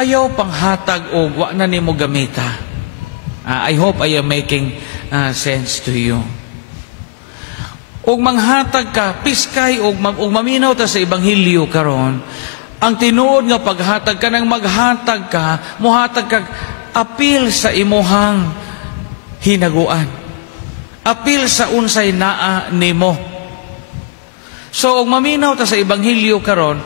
ayaw panghatag o wa na nimo gamita. I hope I am making sense to you. Og manghatag ka, piskay og maminaw ta sa Ebanghelyo karon, ang tinuod nga paghatag ka nang maghatag ka, muhatag kag apil sa imuhang hinaguan. Apil sa unsay naa nimo. So og maminaw ta sa Ebanghelyo karon,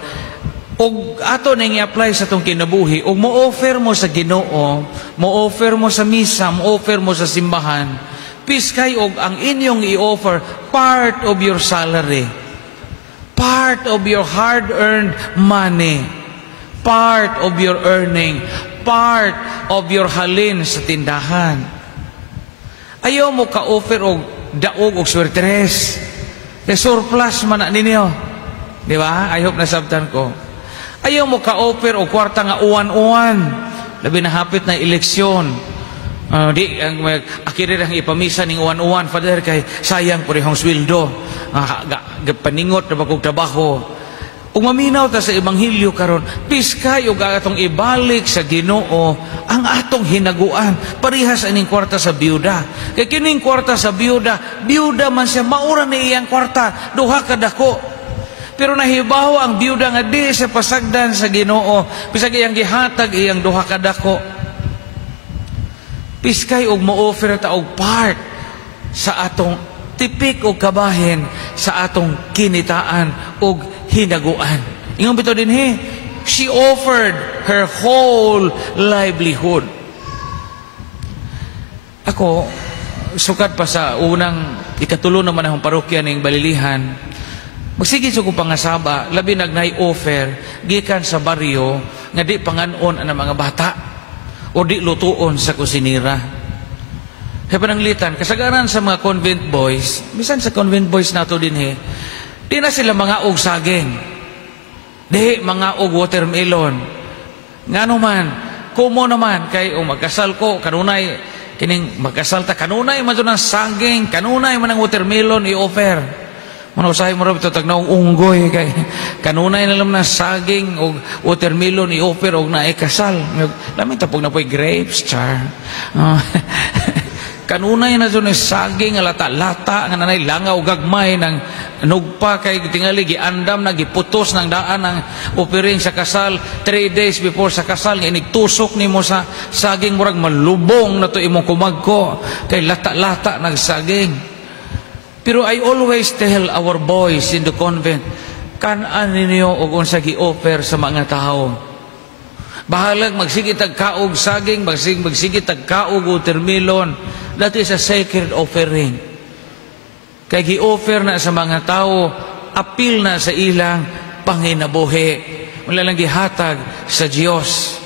og ato ning i-apply sa tong kinabuhi, og mo-offer mo sa Ginoo, mo-offer mo sa misa, mo-offer mo sa simbahan, piskay og ang inyong i-offer part of your salary, part of your hard-earned money, part of your earning, part of your halin sa tindahan. Ayaw mo ka-offer og daog og swertres. Kaya surplus man na ninyo. Di ba? I hope nasabtan ko. Ayaw mo ka-offer og kwarta nga uwan-uwan. Labi na hapit na eleksyon. Akirir ang ipamisa ning uwan-uwan. Father, kay sayang po rin ang sweldo. Paningot na bagong trabaho. Kung maminaw ta sa Ebanghelyo karon, piskay og atong ibalik sa Ginoo ang atong hinaguan. Parihas aning kwarta sa biyuda. Kay kining kwarta sa biyuda man siya, maura ni iyang kwarta, duha ka dako. Pero nahibaw ang biyuda nga di sa pasagdan sa Ginoo, bisag iyang gihatag iyang duha ka dako. Piskay og mo-offer ta og part sa atong tipik og kabahin sa atong kinitaan og hinaguan. Ingon bitaw din she offered her whole livelihood. Ako, sukat pa sa unang ikatulo naman akong parokya ning Balilihan, magsigit sa kong pangasaba, labi nagnay-offer, gikan sa baryo, nga di panganon ang mga bata, o di lutuon sa kusinira. Kaya pananglitan, kasagaran sa mga convent boys, bisan sa convent boys nato din di na sila mga og saging. Di mga og watermelon. Nga naman, kumo naman, kay magkasal ko, kanunay, kining magkasal ta, kanunay man doon ang saging, kanunay man ang watermelon i-offer. Manusahin mo rin ito, tagnaong unggoy, kay kanunay na lang na saging o watermelon i-offer o na ikasal. Lamin tapog na po'y grapes, char. Kanunay na doon saging, lata-lata, nga nanay langaw gagmay ng nugpa kay tingali giandam na giputos ng daan ng offering sa kasal 3 days before sa kasal nga inigtusok nimo sa saging murag malubong na to imong kumagko kay lata-lata nagsaging. Pero I always tell our boys in the convent, kan-an ninyo og unsa gi-offer sa mga tao. Bahalag magsigit tag kaog saging, magsigit tag kaog watermelon. That is a sacred offering. Kay gi-offer na sa mga tao, apil na sa ilang panginabuhi. Wala lang gihatag sa Diyos.